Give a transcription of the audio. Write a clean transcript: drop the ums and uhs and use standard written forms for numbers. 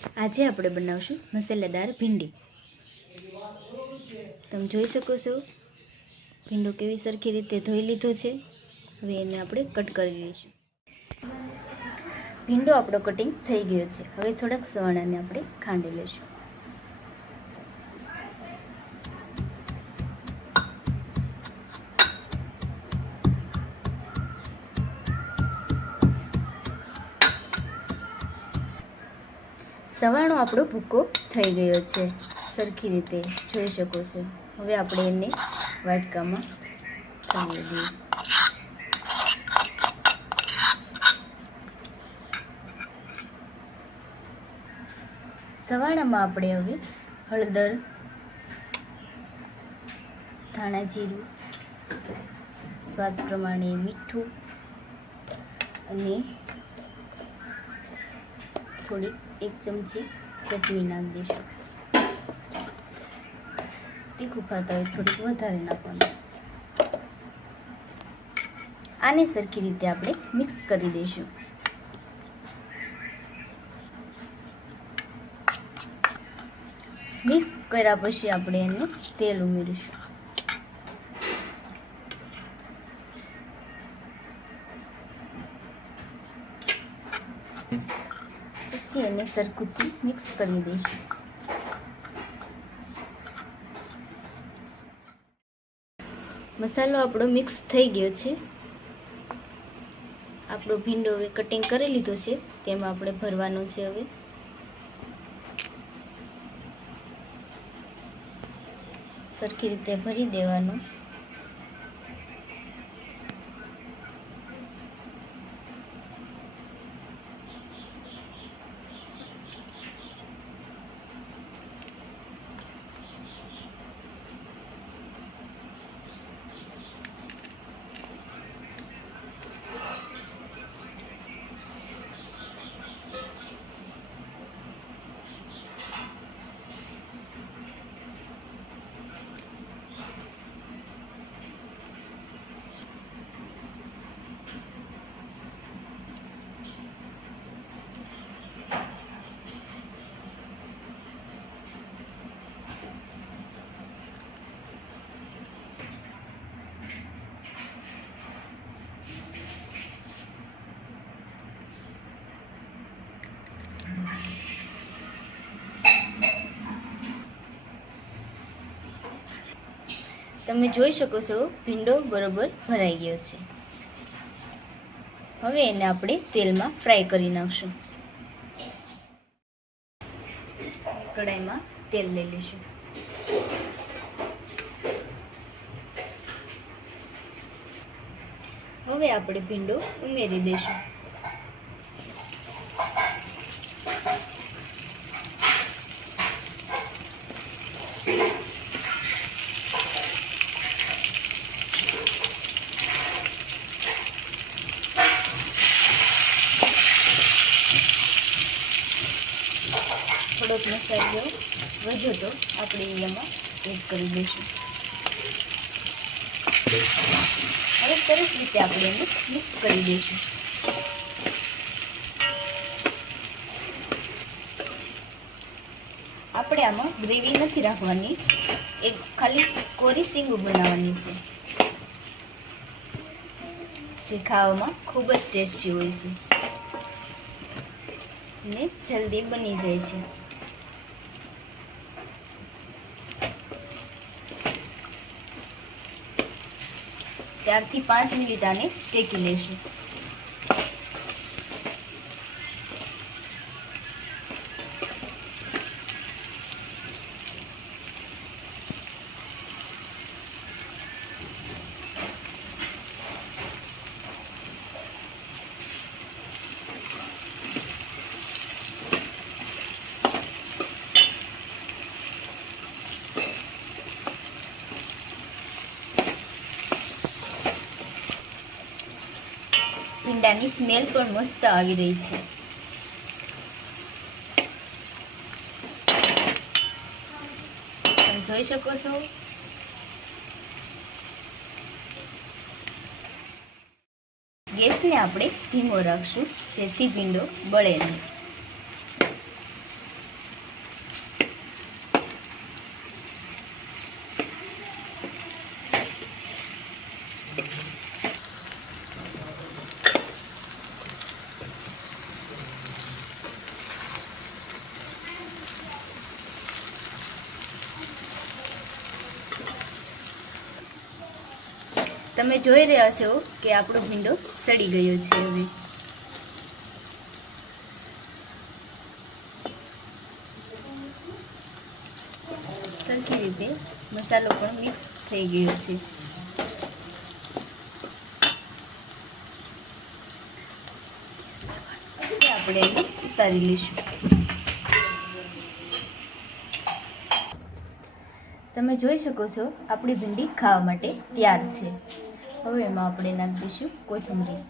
આજે આપણે બનાવશું મસાલેદાર ભીંડી। તમે જોઈ શકો છો ભીંડો કેવી સરખી રીતે ધોઈ લીધો છે। હવે એને આપણે કટ કરી લઈશું। ભીંડો આપણો કટિંગ થઈ ગયો છે। હવે થોડાક સવાણાને આપણે ખાંડી લઈશું। સવાણો આપણો ભૂકો થઈ ગયો છે, સરખી રીતે જોઈ શકો છો। હવે આપણે એને વાટકામાં કાઢી દઈએ। સવાણામાં આપણે હવે હળદર, ધાણા જીરું, સ્વાદ પ્રમાણે મીઠું અને થોડી 1 ચમચી ચટણી નાખી દઈશું। તીખું ખાતા હોય થોડીક વધારે નાખવાનું। આને સરખી રીતે આપણે મિક્સ કરી દઈશું। મિક્સ કર્યા પછી આપણે એને તેલ ઉમેરીશું। પછી એને સરખુંથી મિક્સ કરી દઈશું। મસાલો આપણો મિક્સ થઈ ગયો છે। આપણો ભીંડો હવે કટિંગ કરી લીધો છે, તેમાં આપણે ભરવાનો છે। હવે સરખી રીતે ભરી દેવાનો। તમે જોઈ શકો છો ભીંડો બરોબર ભરાઈ ગયો છે। હવે એને આપણે તેલમાં ફ્રાય કરી નાખશું। કઢાઈમાં તેલ લઈ લઈશું। હવે આપણે ભીંડો ઉમેરી દઈશું। થોડોક મસાલો વધ્યો તો આપણે એમાં એડ કરી દઈશું। હવે સરસ રીતે આપણે એને મિક્સ કરી દઈશું। આપણે આમાં ગ્રેવી નથી રાખવાની, એક ખાલી કોરી સીંગું બનાવવાની છે, જે ખાવામાં ખૂબ જ ટેસ્ટી હોય છે અને જલ્દી બની જાય છે। 4 થી 5 મિનિટ આને શેકી લઈશું। ભીંડાની સ્મેલ પણ મસ્ત આવી રહી છે। તમે જોઈ શકો છો ગેસને આપણે ધીમો રાખશું, જેથી ભીંડો બળે નહીં। તમે જોઈ રહ્યા છો કે આપણો ભીંડો સડી ગયો છે. હવે સરખી રીતે મસાલો પણ મિક્સ થઈ ગયો છે. આપણે એને ઉતારી લઈશું. તમે જોઈ શકો છો આપણી ભીંડી ખાવા માટે તૈયાર છે. હવે એમાં આપણે નાખી દઈશું કોથમરી.